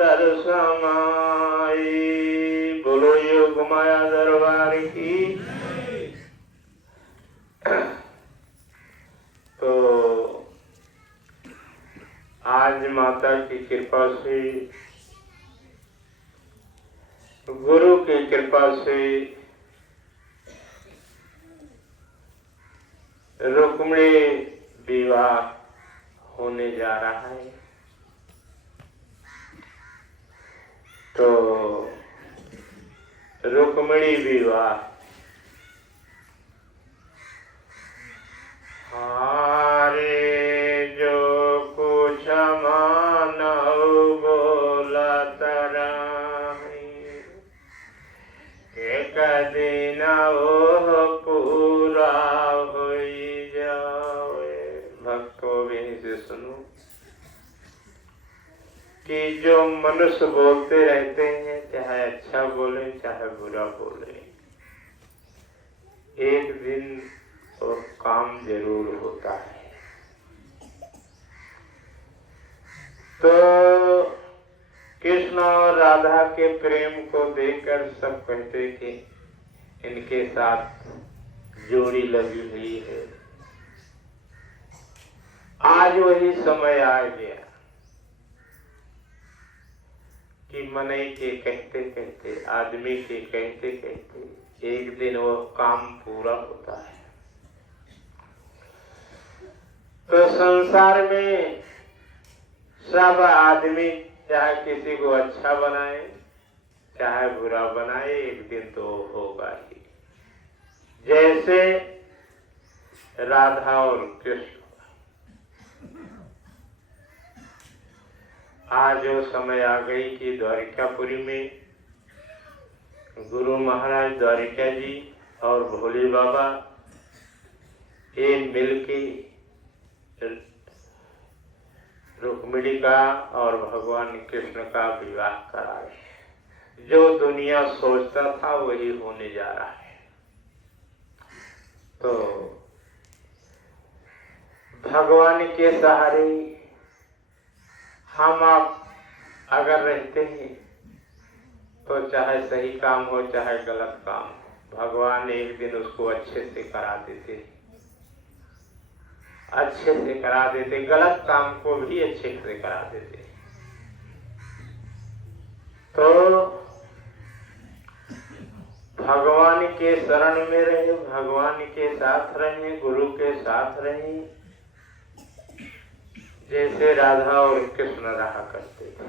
दर्शनाई। बोलो योग माया दरबार की। तो आज माता की कृपा से, गुरु की कृपा से रुक्मिणी विवाह होने जा रहा है। तो रुक्मिणी विवाह, हारे जो कुछ मानव बोलत रही, एक दिन ओह पूरा होई जाए। भक्तों भी से सुनो कि जो मनुष्य बोलते रहते हैं, चाहे अच्छा बोले चाहे बुरा बोले, एक दिन तो काम जरूर होता है। तो कृष्ण और राधा के प्रेम को देखकर सब कहते कि इनके साथ जोड़ी लगी हुई है। आज वही समय आ गया कि मनई के कहते कहते, आदमी के कहते कहते एक दिन वो काम पूरा होता है। तो संसार में सब आदमी चाहे किसी को अच्छा बनाए चाहे बुरा बनाए, एक दिन तो होगा ही। जैसे राधा और कृष्ण, आज वो समय आ गई कि द्वारिकापुरी में गुरु महाराज द्वारिका जी और भोले बाबा ये मिलके रुक्मिणी का और भगवान कृष्ण का विवाह कराए। जो दुनिया सोचता था वही होने जा रहा है। तो भगवान के सहारे हम आप अगर रहते हैं तो चाहे सही काम हो चाहे गलत काम हो, भगवान एक दिन उसको अच्छे से करा देते, अच्छे से करा देते, गलत काम को भी अच्छे से करा देते। तो भगवान के शरण में रहे, भगवान के साथ रहे, गुरु के साथ रहे, जैसे राधा और कृष्ण रहा करते थे।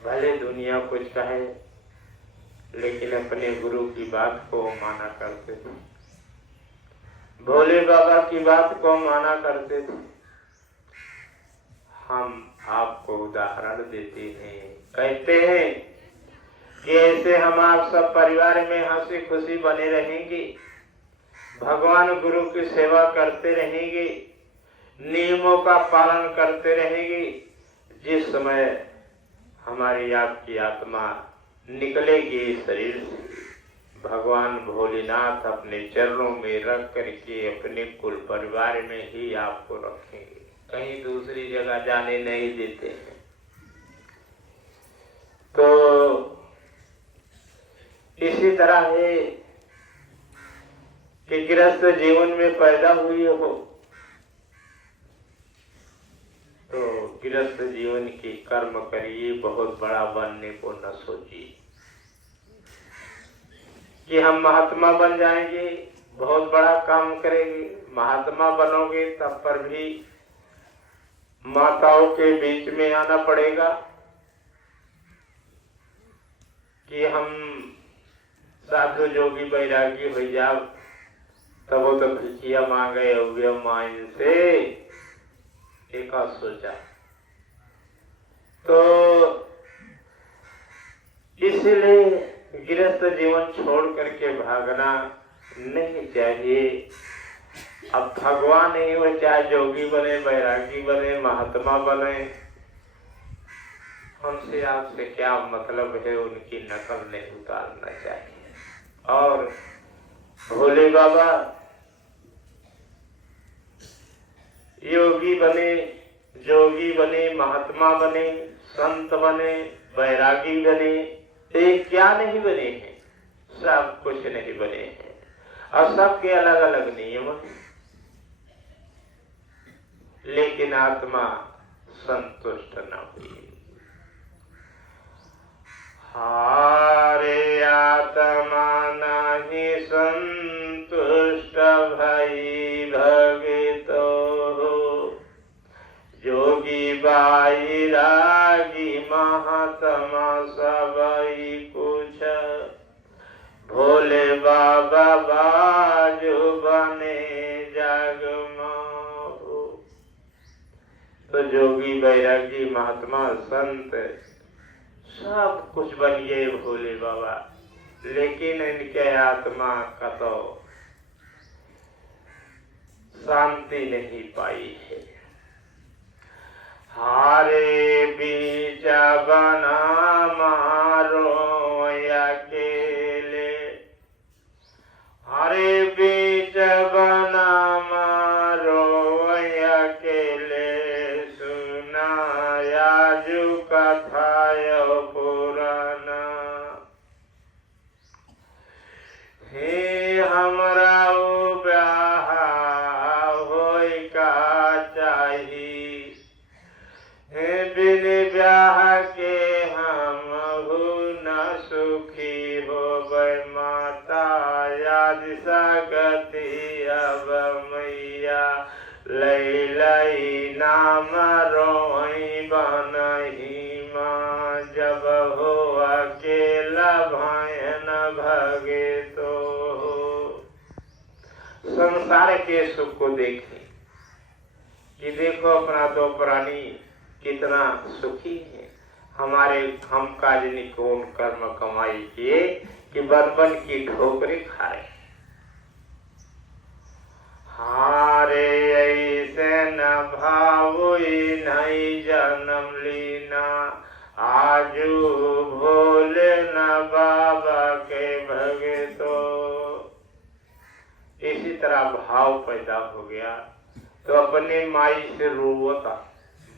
भले दुनिया कुछ कहे लेकिन अपने गुरु की बात को माना करते थे, भोले बाबा की बात को माना करते थे। हम आपको उदाहरण देते हैं, कहते हैं कि ऐसे हम आप सब परिवार में हंसी खुशी बने रहेंगे, भगवान गुरु की सेवा करते रहेंगे, नियमों का पालन करते रहेंगे। जिस समय हमारी आपकी आत्मा निकलेगी शरीर से, भगवान भोलेनाथ अपने चरणों में रख करके अपने कुल परिवार में ही आपको रखेंगे, कहीं दूसरी जगह जाने नहीं देते हैं। तो इसी तरह है कि गृहस्थ जीवन में पैदा हुई हो तो गृहस्थ जीवन की कर्म करिए, बहुत बड़ा बनने को न सोचिए कि हम महात्मा बन जाएंगे, बहुत बड़ा काम करेंगे। महात्मा बनोगे तब पर भी माताओं के बीच में आना पड़ेगा कि हम साधु जोगी बैरागी हो जाओ, तब वो तो भिखिया मांगे हुए माइन से एक सोचा। तो इसलिए गृहस्थ जीवन छोड़ करके भागना नहीं चाहिए। अब भगवान नहीं हो, चाहे जोगी बने, बैरागी बने, महात्मा बने, हमसे आपसे क्या मतलब है, उनकी नकल नहीं उतारना चाहिए। और भोले बाबा योगी बने, जोगी बने, महात्मा बने, संत बने, बैरागी बने, ये क्या नहीं बने हैं, सब कुछ नहीं बने हैं, और सबके अलग अलग नियम हैं, लेकिन आत्मा संतुष्ट न हुई। हारे आत्मा नहीं संतुष्ट भई भगतो, जोगी बैरागी महात्मा सबई कुछ, भोले बाबा बाजू बने जग मोहु। तो जोगी बैरागी महात्मा संत सब कुछ बन गए भोले बाबा, लेकिन इनके आत्मा का तो शांति नहीं पाई है। हारे बीच बना मारो अकेले, हारे बीच बना मारो अकेले, सुनाया जो कथायो पुराना। हे हमरा ब्याह होई का चाही, हे बिन ब्याह के हम न सुखी हो माता, याद सगति अब मैया लई लई नाम रोई बनही माँ, जब हो अकेला भयन भगे तो। संसार के सुख को देखें कि देखो अपना दो प्राणी कितना सुखी है, हमारे हम काजनी कौन कर्म कमाई किए कि बन की ठोकरें खाए। हारे ऐसे न भावुई नहीं जन्म लीना, आजू भोले न बाबा के भगतो। इसी तरह भाव पैदा हो गया तो अपने माई से रोवता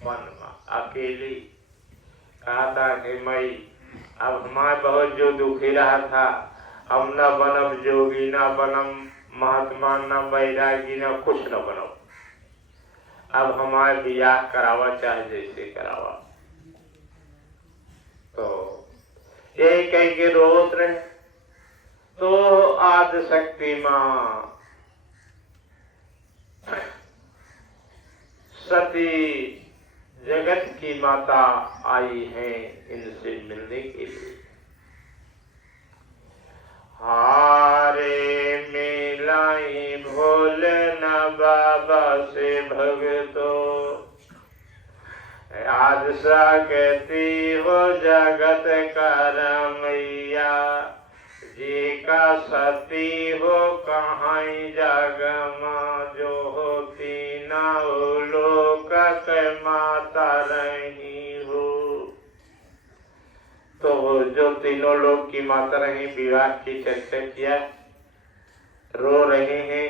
मन में अकेली, कहा था कि माई अब हमारे बहुत जो दुखी रहा था, अब न बनब जोगी, न बनम महात्मा, न बैरागी, न कुछ न बनो, अब हमारे बियाह करावा चाहे जैसे करावा। तो यही कह के रोत रहे। तो आदि शक्ति मां सती जगत की माता आई है इनसे मिलने के लिए। हारे मिलाई भोले न बाबा से भगतो, आज सकती हो जगत कर मैया, जी का सती हो कहाँ जग माँ, जो होती न लोक के माता रही हो। तो जो तीनों लोग की माता रही, विवाह की चर्चा किया, रो रहे हैं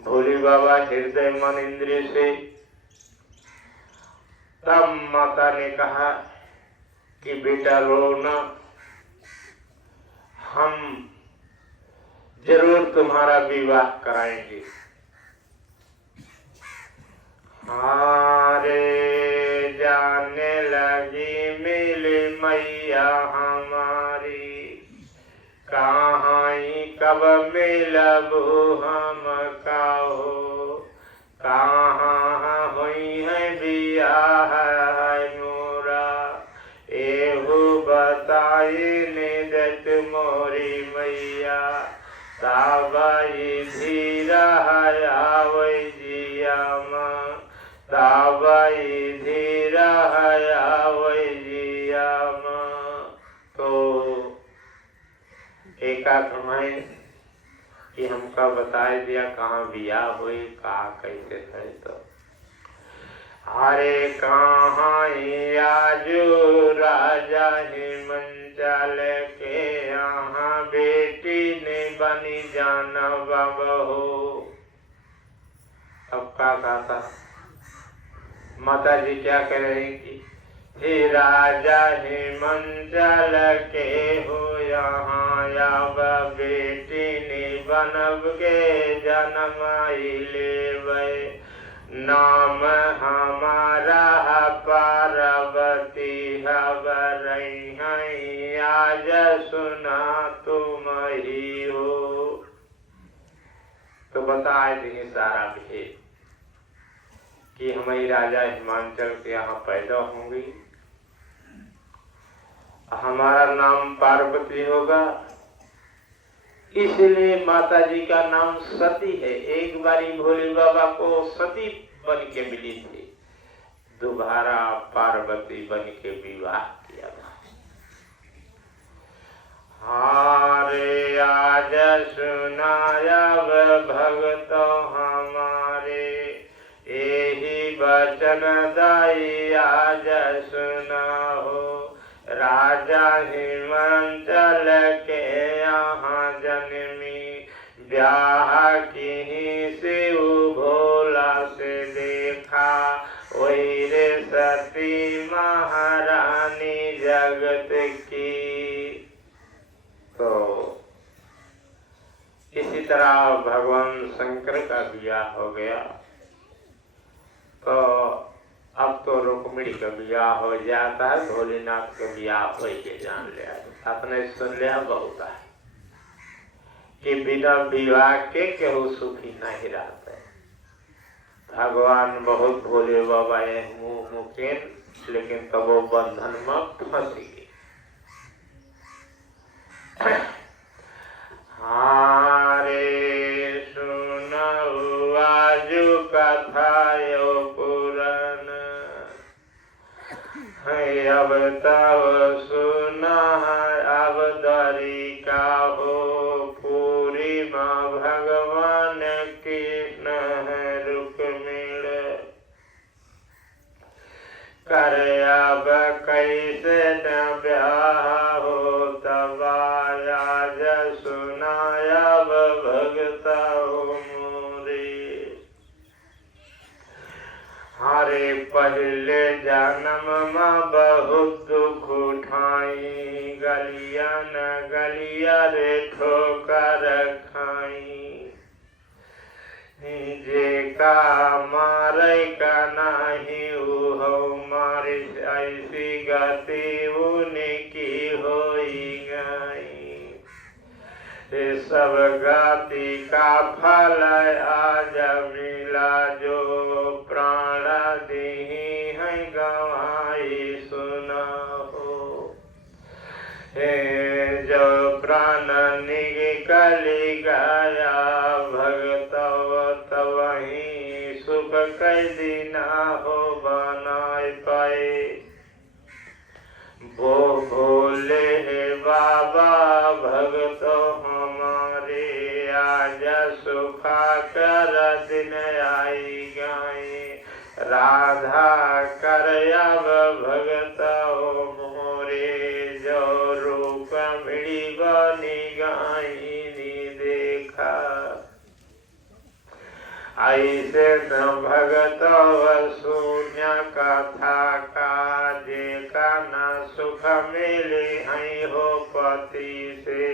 भोले बाबा हृदय मन इंद्रिय से। तब माता ने कहा कि बेटा रो ना, हम जरूर तुम्हारा विवाह कराएंगे। हारे जाने लगी मिली मैया हमारी, कहाँ कब मिलबू हम काहो, कहाँ हुई है बियाह है मोरा, एहू बताई निदत मोरी मैया, ताबाई धीरा है आवै जिया माँ, ताबाई धीरा है आवै जिया माँ। तो एका कमाए कि हमका बताए दिया कहाँ बियाह हुई, कहाँ कैसे थे। तो हरे कहाँ आजू राजा हिमंचल के यहाँ बेटी ने बनी जाना बबहू। अब का कहा था माता जी क्या कह रही कि हे राजा हिमंचल के हो यहाँ अब बेटी बनब के जन्म लेवे नाम हमारा पार्वती हवरई आज सुना तुम ही हो। तो बताए दिए सारा भेद कि हमारी राजा हिमांचल के यहाँ पैदा होंगी, हमारा नाम पार्वती होगा, इसलिए माता जी का नाम सती है। एक बारी भोले बाबा को सती बन के मिली थी, दोबारा पार्वती बन के विवाह किया था। हारे आज सुनाया भगत हमारे यही वचन दाई आज सुनाओ राजा हिमांचल के यहाँ जन्मी ब्याह की से भोला से देखा वही रे सती महारानी जगत की। तो इसी तरह भगवान शंकर का ब्याह हो गया। तो अब तो रुक्मिणी का ब्याह हो जाता है, भोलेनाथ का ब्याह हो के जान लिया। आपने सुन लिया बहुत है कि बिना विवाह के केहू सुखी नहीं रहते। भगवान बहुत भोले बाबा मुँह मुकेन, लेकिन तब वो बंधन में फंसी गई। हारे सुनऊ आजू कथा यो पुराण है अब तब सुना अब द्वारिका हो पूरी माँ भगवान कृष्ण है रुक्मिण कर अब कैसे न ब्याह हो तब आज सुनाया भगता हो मोरे। हरे पहले जन्म में बहुत दुख उठाई गलिया न गलिया रे ठोकर खाई जे का मारे का नहीं हो मारे ऐसी गति उनकी होई गई। सब गति का फल आज मिला जो प्राण दी है गवाई सुना हो। जो प्राण निकल गया भगत वही सुख कैदी ना हो बनाए पाए। वो भोले बाबा भगत हमारे आज सुखा कर दिन आई गए राधा कर अब भगत मोरे जो रूप मिली बनी गाई देखा। ऐसे न भगत शून्य कथा का जेका न सुख मिले हैं हो पति से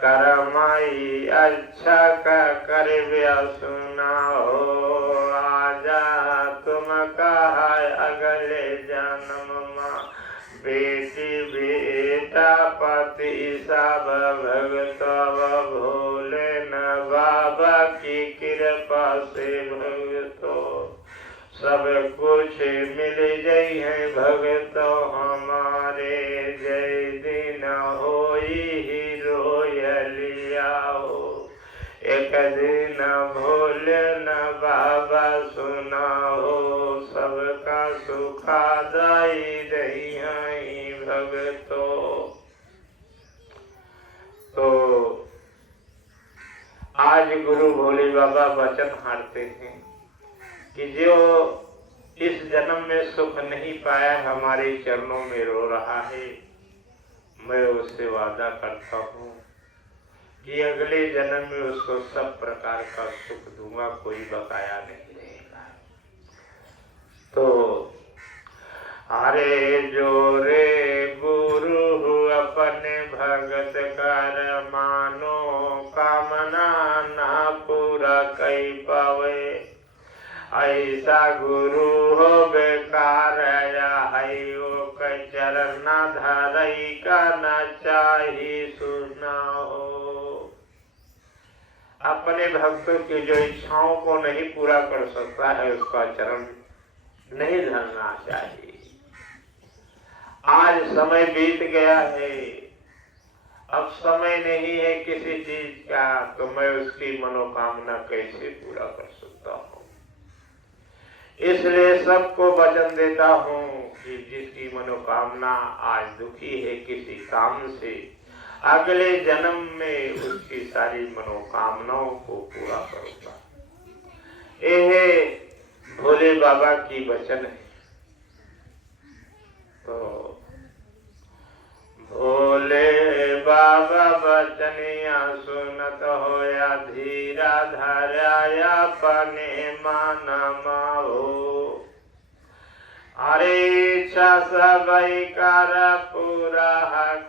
करमाई अच्छा का करव्य सुना हो। आजा तुम कहा अगले जन्म में बेटी बेटा पति सब भगत भोले न बाबा की कृपा से भगतो सब कुछ मिल जाई है भगतो हमारे। जय दिन होई ही रोयलिया हो एक दिन भोले न बाबा सुना हो सबका सुखादाई रही है भगतो। तो आज गुरु भोले बाबा वचन हारते हैं कि जो इस जन्म में सुख नहीं पाया हमारे चरणों में रो रहा है, मैं उससे वादा करता हूँ कि अगले जन्म में उसको सब प्रकार का सुख दूंगा, कोई बकाया नहीं रहेगा। तो अरे जोरे गुरु अपने भगत कर मानो कामना ना पूरा कई पावे। ऐसा गुरु हो बेकार है चरण धरई का न चाही सुना हो। अपने भक्तों की जो इच्छाओं को नहीं पूरा कर सकता है उसका चरण नहीं धरना चाहिए। आज समय बीत गया है, अब समय नहीं है किसी चीज का, तो मैं उसकी मनोकामना कैसे पूरा कर सकता हूँ। इसलिए सबको वचन देता हूँ कि जिसकी मनोकामना आज दुखी है किसी काम से, अगले जन्म में उसकी सारी मनोकामनाओं को पूरा करूंगा। यह भोले बाबा की वचन है। तो भोले बाबा बचनिया सुनत होया धीरा धराया पने मान माओ। अरे इच्छा सबई कर पूरा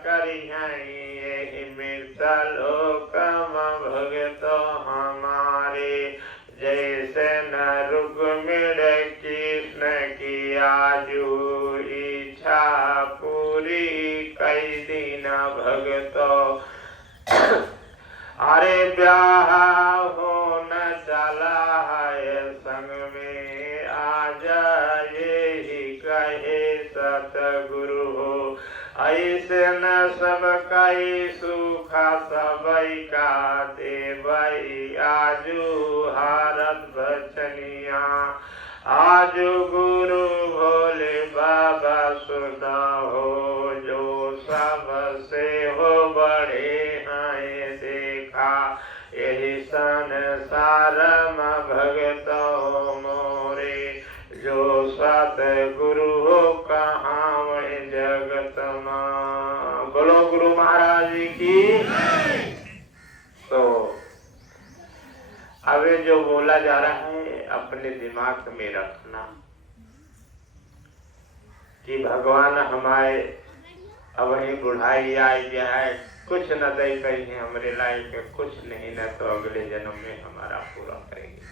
करियहि मृत लोकम भगतो हमारे। जैसे न रुक्मिण कृष्ण की आजू इच्छा पूरी कई दिन भगतो। अरे ब्याह हो न चला है संग में आ जाए ही कहे सतगुरु हो। ऐसे न सब कई सुखा सबई का देवई आजू हारत बचनिया। आजू गुरु भोले बाबा सुना हो जो सबसे हो बड़े हैं देखा। यही संसार में भगतो मोरे जो सत गुरु हो कहाँ वही जगत मां। बोलो गुरु महाराज की। तो अब जो बोला जा रहा है अपने दिमाग में रखना कि भगवान हमारे अब ही बुढ़ाई आई जाए, कुछ न दे कहीं हमारे लाइफ में कुछ नहीं, न तो अगले जन्म में हमारा पूरा करेंगे।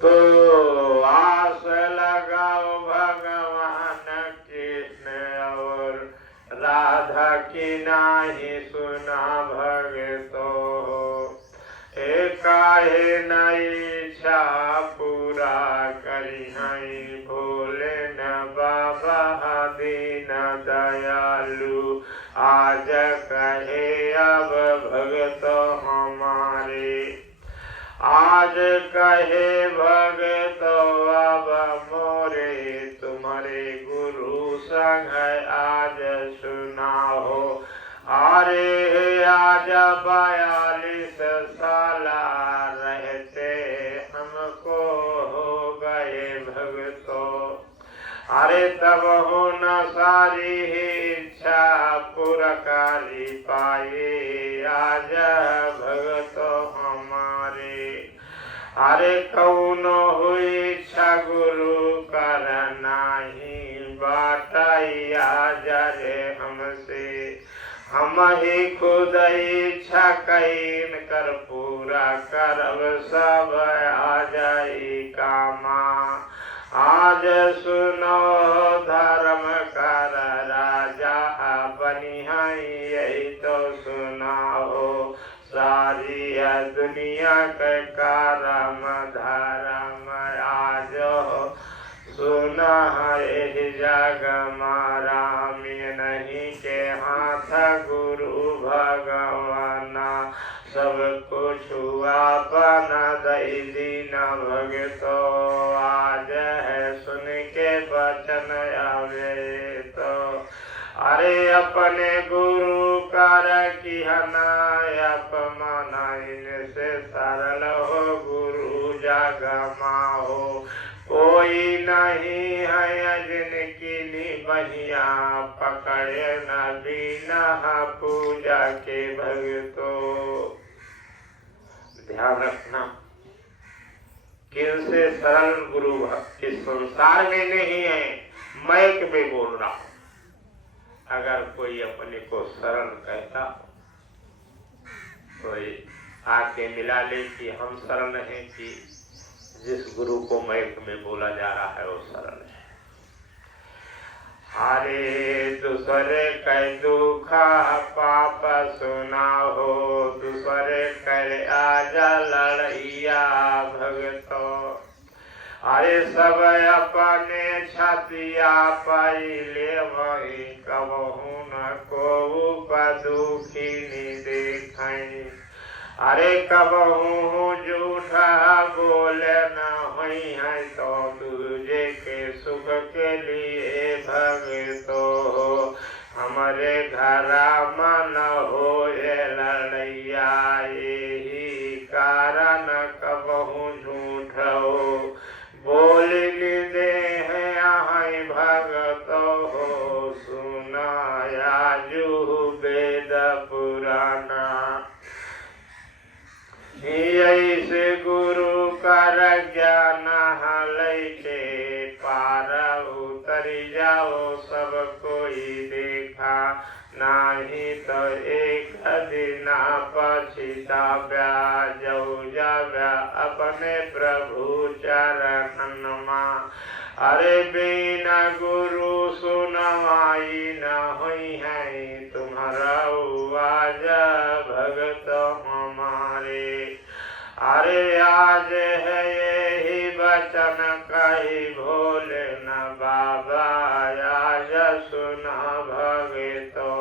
तो आस लगाओ भगवान कृष्ण और राधा की नाही सुना भगतो। काहे न इच्छा पूरा करी है भोले न बाबा दीन दयालु। आज कहे अब भगतो हमारे। आज कहे भगतो अब मोरे तुम्हारे गुरु संग आज सुनाओ। अरे आज 42 साला रहते हमको हो गए भगतो। अरे तब हो न सारी इच्छा पुरकारी पाए आज भगतो हमारे। अरे कौनो हुई इच्छा गुरु करना ही बाटाई आज रे हमसे। हम ही खुद इच्छा कईन कर पूरा करब सब आ जाई कामा। आज सुनो धर्म कर राजा बनी है यही तो सुनाओ। सारी दुनिया के कारम धर्म आज सुना है जग मारा। में नहीं के हाथ गुरु भगवाना सब कुछ अपना दई दीन भगतो। आज है सुन के वचन आवे तो। अरे अपने गुरु कर की अपमान इनसे सरल हो गुरु जग माहो। कोई नहीं है जिनकी निबहिया पकड़े न बिना पूजा के भगतो। ध्यान रखना किनसे सरल गुरु भक्ति संसार में नहीं है, मैं में बोल रहा हूं। अगर कोई अपने को सरल कहता हो, कोई आके मिला ले कि हम सरल हैं, कि जिस गुरु को मैक में बोला जा रहा है वो सरल है। अरे दूसरे कह दुखा पाप सुना हो, दूसरे कर आजा लड़ैया भगतो। अरे सब अपने छतिया पहले वही कबहू न को दुखी नहीं देखें। अरे कबहू झूठा बोले न हुई है तो तुझे के सुख के लिए भगतो। हमारे घरा मन हो ये लड़ैया, यही कारण कबहू झूठ हो बोल दे हैं भगतो हो। सुनाया जू वेद पुराना, ऐसे गुरु कर ज्ञान लैके पार उतर जाओ सब कोई देखा। नहीं तो एक दिन पछिताव्या जाऊ जाव्या अपने प्रभु चरणन मा। अरे बिना गुरु सुनवाई न हुई है तुम्हारा आवाज भगत हमारे। अरे आज है यही वचन कही भोले न बाबा, आज सुना भगतो।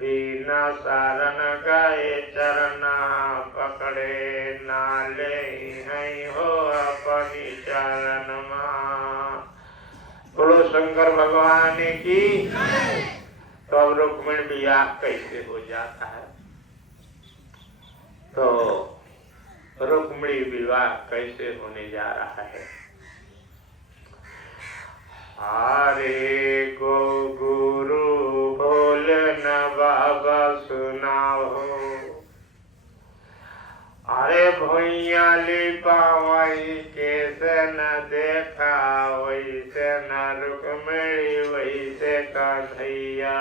बिना शरण गए चरण पकड़े, नाले हैं हो अपनी चरण मां। बोलो शंकर भगवान की। तो अब रुक्मिणी विवाह कैसे हो जाता है? तो रुक्मिणी विवाह कैसे होने जा रहा है? हरे को गुरु बोले न बाबा सुनाओ। अरे भैया लिपावई कैसे न देखा, वैसे न रुक्मिणी वैसे कन्हैया।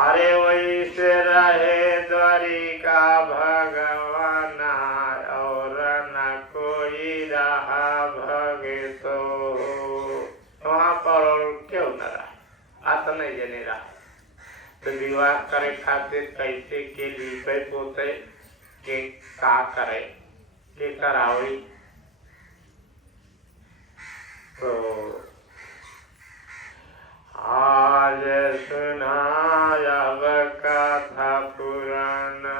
अरे वैसे रहे द्वारिका भगवान, और न कोई रहा भगतो। वहां पर और क्यों न रहा, आत्मा जने रहा। तो विवाह करे खातिर कैसे के लिए पोते के का करे के करावी। तो आज सुनाया कथा पुराना,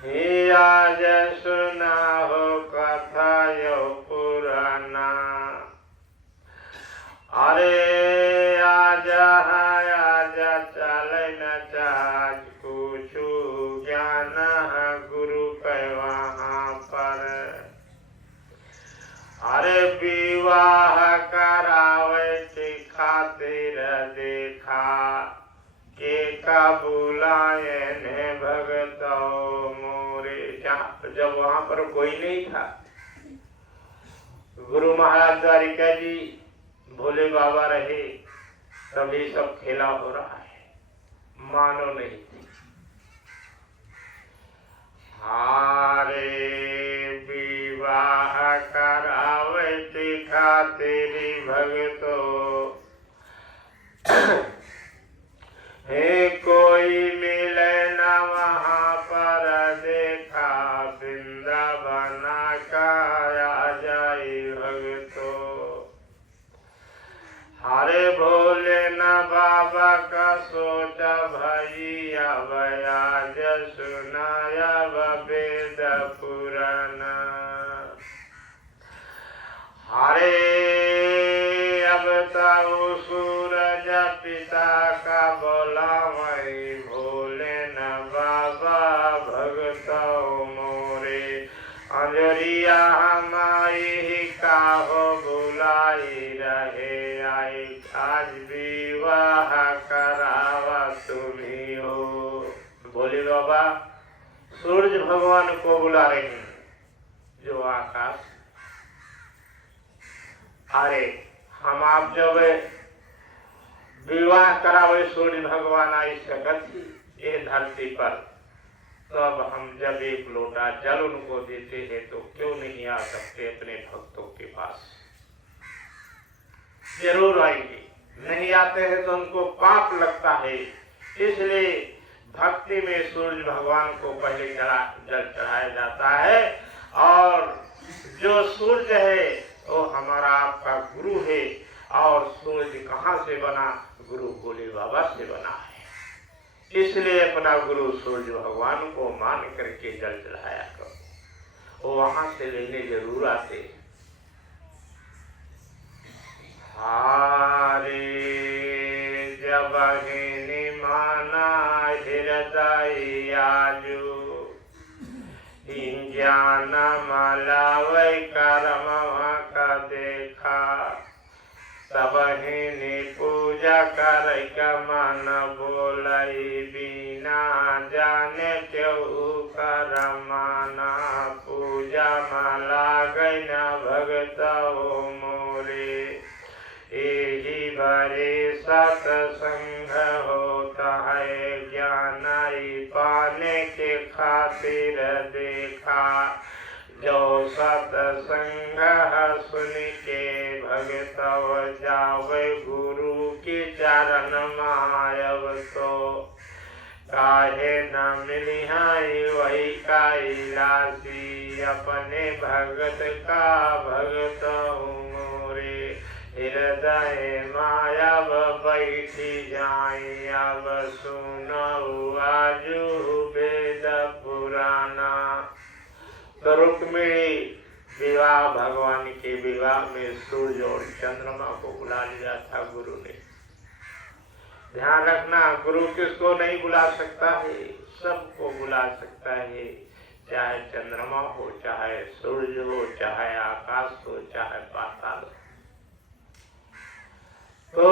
ही आज सुना हो कथा यो पुराना। अरे आजा चले न चाज कुछ ज्ञान गुरु के वहाँ पर। अरे विवाह करावे के खातिर देखा, के का बुलाए ने भगतो मोरे। जब वहां पर कोई नहीं था, गुरु महाराज द्वारिका जी भोले बाबा रहे, तभी सब खेला हो रहा है, मानो नहीं थी। हारे विवाह करावे खातिर भगतो। हे कोई मिले न वहाँ पर देखा, वृंदावन का आ जाई भगतो। हरे भोले न बाबा का सोचा भैया, आज सुनाया वेद पुराना। हरे अब ताऊ सूरज पिता का बोला, वही भोले न बाबा भगतो मोरे। अंजरिया हमारी का हो बुलाई रहे, आई आज विवाह करावा तुम्ही हो। बोले बाबा सूरज भगवान को बुला रही हैं, जो आकाश। अरे हम आप जब विवाह करावे सूर्य भगवान आई सकत ही ये धरती पर, तब हम जब एक लोटा जल उनको देते हैं तो क्यों नहीं आ सकते अपने भक्तों के पास? जरूर आएंगे। नहीं आते हैं तो उनको पाप लगता है। इसलिए भक्ति में सूर्य भगवान को पहले जल चढ़ाया जाता है। और जो सूर्य है वो हमारा आपका गुरु है। और सूर्य कहाँ से बना? गुरु भोले बाबा से बना है। इसलिए अपना गुरु सूर्य भगवान को मान करके जल चढ़ाया करो। वो वहां से लेने जरूर आते। हारे जब माना हृदय आजू, ज्ञान मलावै कर्म का देखा, तब ही पूजा कर मन बोलई, बिना जाने क्यों कर माना, पूजा माला गई न भगत मोरे, यही भरे सत्संग होता है, ज्ञान पाने के खातिर देखा, जो सत्संग सुन के भगत जावे, गुरु के चरण मायब तो, काहे न मिली वही कैलासी, अपने भगत का भगत मोरे, हृदय मायाब बैठी जाई, अब सुनो आजू वेद पुराना। तो रुक्मिणी विवाह, भगवान के विवाह में सूर्य और चंद्रमा को बुला लिया था गुरु ने। ध्यान रखना, गुरु किसको नहीं बुला सकता है? सबको बुला सकता है। चाहे चंद्रमा हो, चाहे सूर्य हो, चाहे आकाश हो, चाहे पाताल हो। तो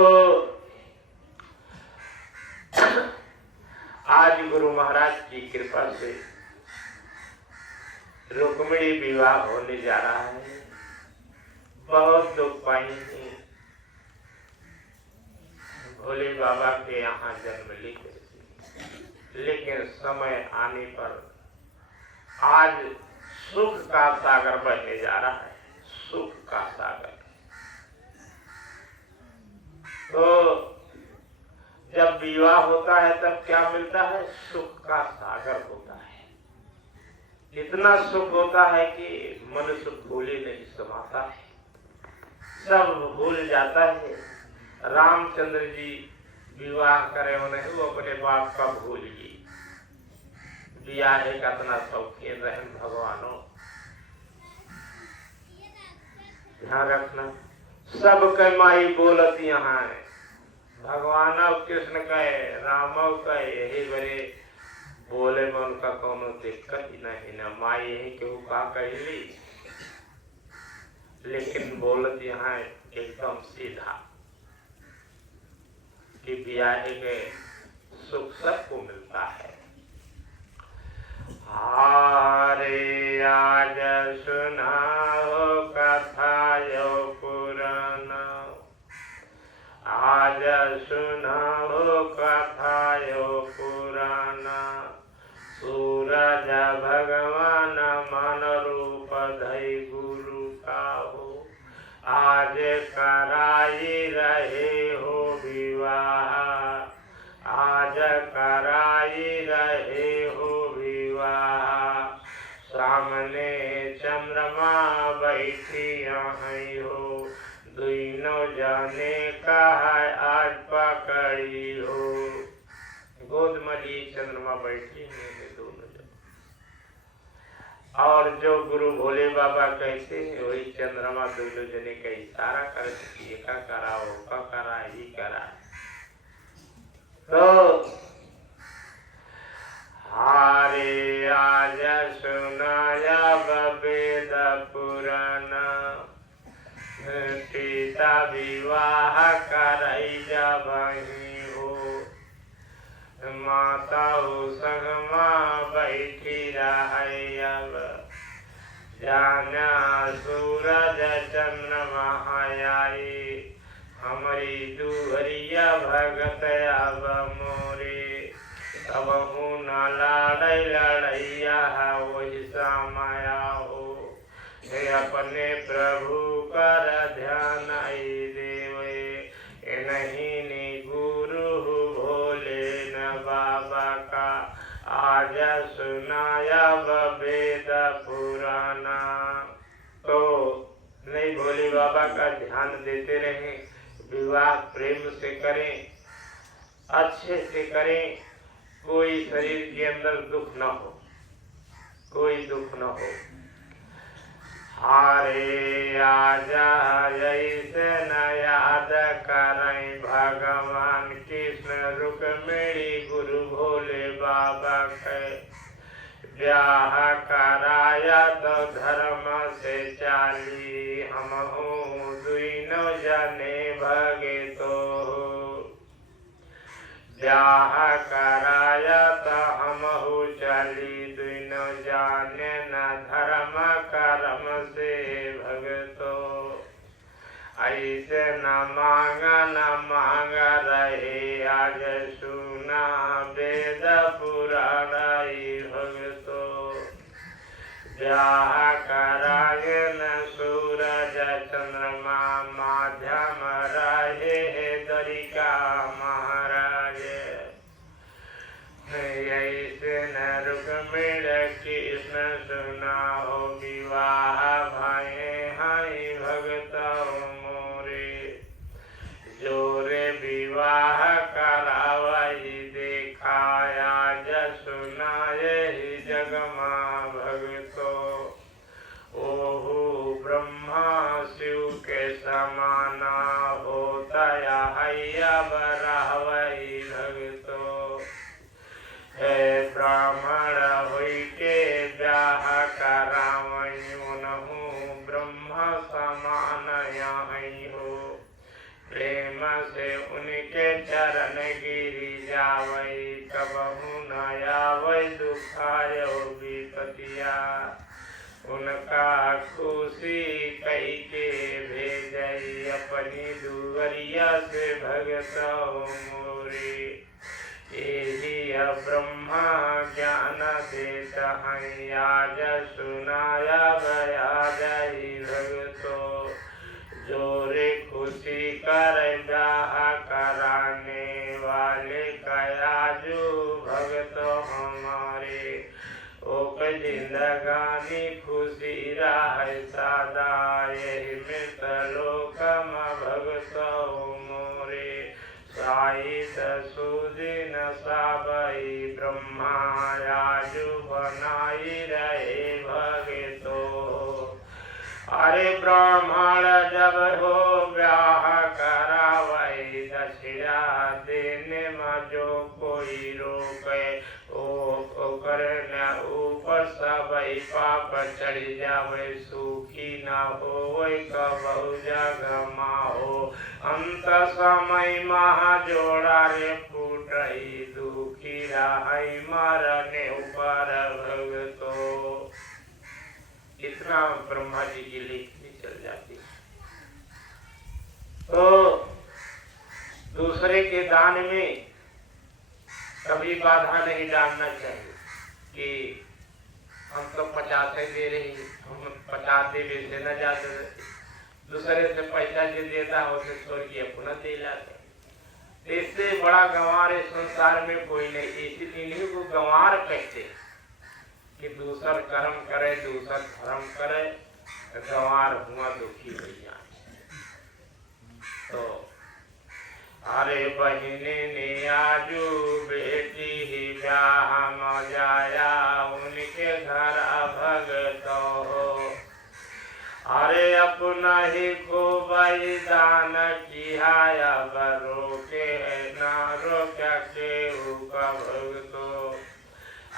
आज गुरु महाराज की कृपा से रुक्मिणी विवाह होने जा रहा है। बहुत दुख पाएंगे। भोले बाबा के यहाँ जन्म लेकिन समय आने पर आज सुख का सागर बहने जा रहा है। सुख का सागर। तो जब विवाह होता है तब क्या मिलता है? सुख का सागर होता है। इतना सुख होता है कि मनुष्य भूले नहीं समाता है, सब भूल जाता है। रामचंद्र जी विवाह करे उन्हें, वो अपने बाप का भूल गई। ब्याह का इतना शौकीन रहन भगवानों। ध्यान रखना, सब के माई बोलत यहाँ है। भगवान कृष्ण कहे, राम कहे, यही बड़े बोले में उनका कोनो दिक्कत ही नहीं न। माई यही केहू का कहली, लेकिन बोलत यहाँ एकदम सीधा कि ब्याह के सुख सबको मिलता है। हारे आज सुनाओ कथा यो पुराना, आज सुनाओ कथा यो पुराना, सूरज भगवान मन रूप धई गुरु का हो, आज कराई रहे हो विवाह, आज कराई रहे हो विवाह, सामने चंद्रमा बैठी आई हो, दोनों जाने का है आज पकड़ी हो। गोद में लिए चंद्रमा बैठी है दोनों जन। और जो गुरु भोले बाबा कहते हैं वही चंद्रमा दोनों जने का इशारा करके ये का करा, वो का करा, ही करा। तो हारे आज सुनाया वेद पुराना, सीता विवाह करई जबहि हो, माता संगमा बैठी रहे अब जाना सूरज चंद्रमा आई हमारी दुहरिया भगत अब मोरे अब हूँ न लड़ई लड़ैया वही समाया हो हे अपने प्रभु कर ध्यान देवे नहीं नि गुरु भोले न बाबा का आज सुनाया वेद पुराना। तो नहीं भोले बाबा का ध्यान देते रहें, विवाह प्रेम से करें, अच्छे से करें, कोई शरीर के अंदर दुख न हो, कोई दुख न हो। हारे आजा जैसे न याद करें भगवान कृष्ण रुक्मिणी गुरु भोले बाबा के ब्याह कराया तो धर्म से चाली हम हूँ दुनो जने भगे तो ब्याह कराया तो हम हूँ चली दुनो जाने न धर्म कर्म से भगतो ऐसे न मांग रहे आज सुना वेद पुराण भगतो ब्याह कराए न सूरज चंद्रमा माध्यम रहे दरिका महाराज ऐसे न रुक्मिणी कृष्ण सुना हो विवाह भये हई भगत मोरे जोरे विवाह करावही देखाया सुनाए जगमा भगतो ओहु ब्रह्मा शिव के समाना होता हैया बरावही भगतो हे ब्राह्मण हुई के ब्याह करावयूनहु ब्रह्म समान यही हो प्रेम से उनके चरण गिरी जावई कबहु न आवै दुखायो विपतिया उनका खुशी कई के भेजई अपनी दुवरिया से भगत मोरे यही ब्रह्मा ज्ञान देता है आज सुनाया गया जय भगतो जोरे खुशी कर ब्याह कराने वाले कयाजू भगत हमारे ओक जिंदगानी खुशी राह सादा यही मृत लोकम भगत मोरे साहित सुदिन साबई ब्रह्मा आजू बनाई रहे भगतो अरे ब्राह्मण जब हो ब्याह करावई दक्षिणा देने में जो कोई रोके ओकर न ऊपर सबई पाप चढ़ जावे सुखी न होवे कबहु जग माहो अंत समय महा जोड़ा रे फूटई दुखी रही मरने ऊपर भगतो इतना ब्रह्मा जी की लेखनी चल जाती। तो दूसरे के दान में कभी बाधा नहीं डालना चाहिए कि हम तो 50 दे रहे हम 50 देवे से न जाते दूसरे से पैसा जो देता है उसे छोड़ के अपना दे लाते इससे बड़ा गंवार इस संसार में कोई नहीं इसीलिए को गंवार कहते कि दूसर कर्म करे दूसर धर्म करे गंवार हुआ दुखी भैया। तो अरे बहिने ने आजू बेटी ही ब्याह में जाया उनके घर भगतो हो अरे अपना ही को बलिदान किया बरो के ना रोक्या के भगतो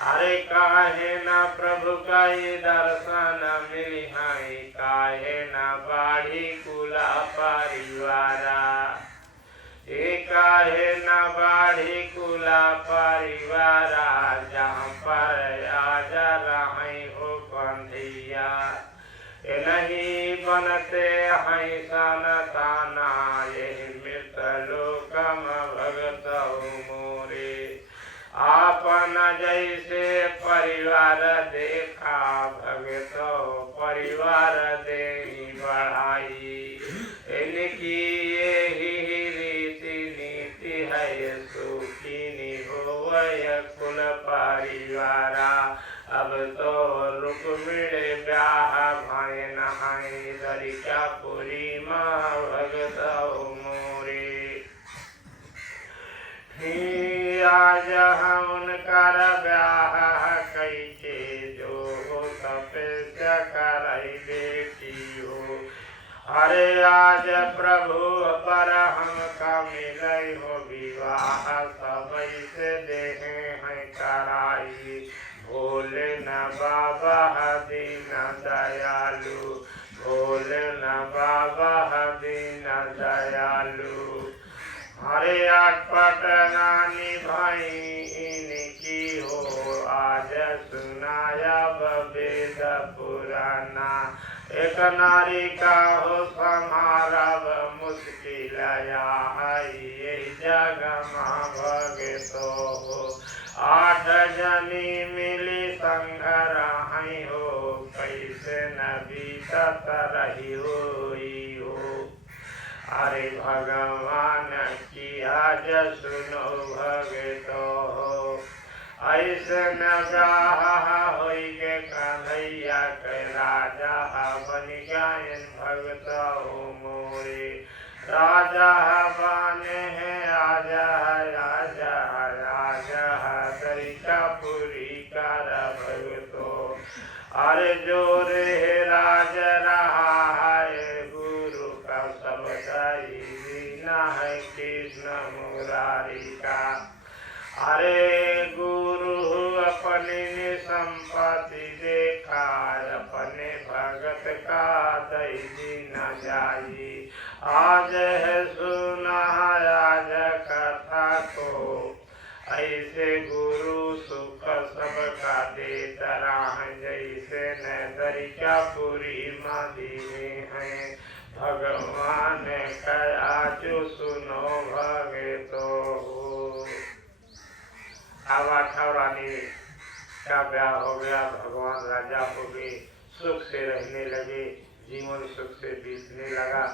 अरे काहे ना प्रभु का दर्शन मिली हाई काहे ना बाढ़ी कुला परिवारा काहे न बाढ़ी कुला परिवार जहाँ पर आज रही हो कंधिया नहीं बनते हैं सनताना यही मृत लोकम भगत मोरे आपन जैसे परिवार देखा भगत परिवार दे बढ़ाई इनकी यही रीति नीति है सुखी होवय कुल परिवारा अब तो रुक्मिणी ब्याह भाई नहाई दरिकापुरी माँ भगत मोरे आज हम उनकर ब्याह कैके जो हो तपस्या कराई बेटी हो अरे आज प्रभु पर हमका मिले हो विवाह सब से देहे हैं कराई भोले न बाबा दीन दयालु भोले न बाबा दीन दयालु हरे आटपट नानी भाई इनकी हो आज सुनाया वेद पुराना एक नारी का हो समारव मुश्किल यही जग माँ भगतो हो आठ जनी मिली संग रही हो कैसे न बीतत रही हुई हो अरे भगवान की आज सुनो भगतो हो ऐसे न होई के कन्हैया के राजा बन गायन भगत हो मोरे राजा बने हैं आजा राजा राजा दरिकापुरी कर भगतो अरे जोर है राज रहा है गुरु का सब दीना है कृष्ण मुरारी का अरे गुरु अपने ने संपत्ति देखा अपने भगत का दैजी न जाई आज है सुना आज कथा को ऐसे गुरु सुख सबका देता रह जैसे न दरिकापुरी माँ दीने हैं भगवान कया जो सुनो भगतो हो अब रानी का ब्याह हो गया भगवान राजा हो गए सुख से रहने लगे जीवन सुख से बीतने लगा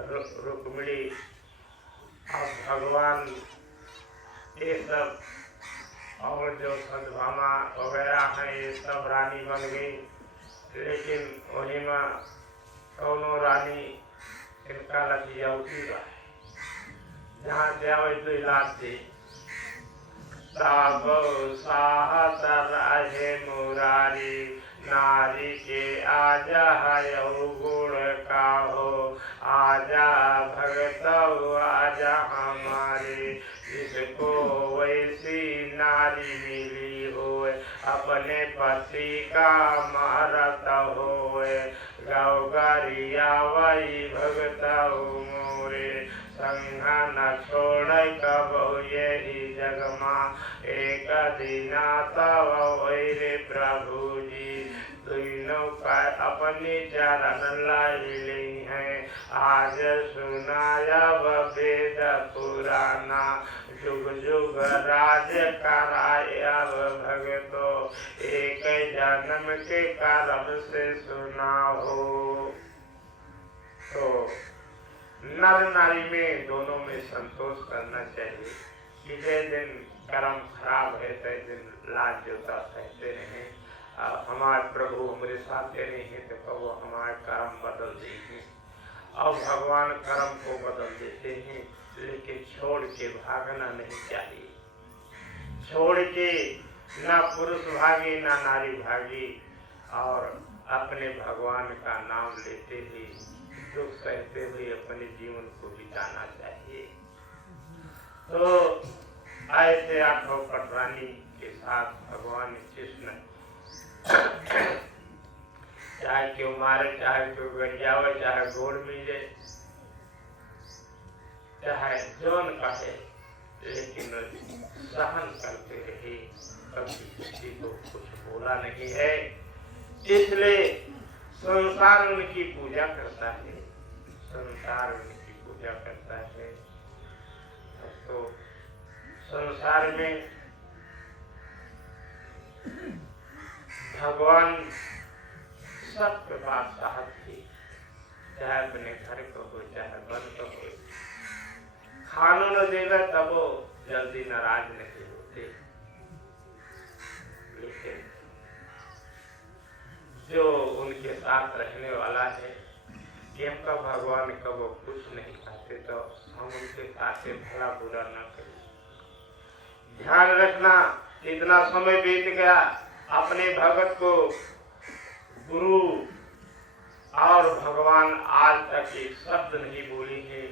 रुक्मिणी अब भगवान ये सब और जो सद्भामा वगैरह हैं ये सब रानी बन गई लेकिन वही में कौनो रानी इनका लखियाउती बा जहाँ से आवे तो इलाज थी तब साहस रहे मुरारी नारी के आजा है गुण का हो आजा भगत आजा हमारे जिसको वैसी नारी मिली हो अपने पति का मारत हो गौगरिया वही भगत मोरे संघा न छोड़ कब यही जगमा एक दिना तब वैरे प्रभु जी तीनों का अपनी चरण लाई है आज सुनाया वेद पुराना जुग जुग राज कराया भगतो एक जन्म के कर्म से सुना हो। तो नर नारी में दोनों में संतोष करना चाहिए कि जिस दिन कर्म खराब है तय दिन लाज जोता कहते रहे हमारे प्रभु हमारे साथ नहीं है तो प्रभु हमारे कर्म बदल देंगे और भगवान कर्म को बदल देते हैं लेकिन छोड़ के भागना नहीं चाहिए। छोड़ के ना पुरुष भागी ना नारी भागी और अपने भगवान का नाम लेते ही दुख सहते हुए अपने जीवन को बिताना चाहिए। तो ऐसे आठों पटरानी के साथ भगवान कृष्ण चाहे क्यों मारे चाहे क्यों गरियावे चाहे गोड़ मिले चाहे जोन कहे लेकिन सहन करते रहे, कभी किसी को कुछ बोला नहीं है। इसलिए संसार उनकी पूजा करता है, संसार उनकी पूजा करता है। तो संसार में भगवान सबके पास साहब थी, चाहे अपने घर को हो चाहे वन को हो, खानो न देगा तब वो जल्दी नाराज नहीं होते। लेकिन जो उनके साथ रहने वाला है, हमका भगवान का वो कुछ नहीं चाहते, तो हम उनके साथ भला बुरा न करें। ध्यान रखना, इतना समय बीत गया, अपने भगत को गुरु और भगवान आज तक एक शब्द नहीं बोली है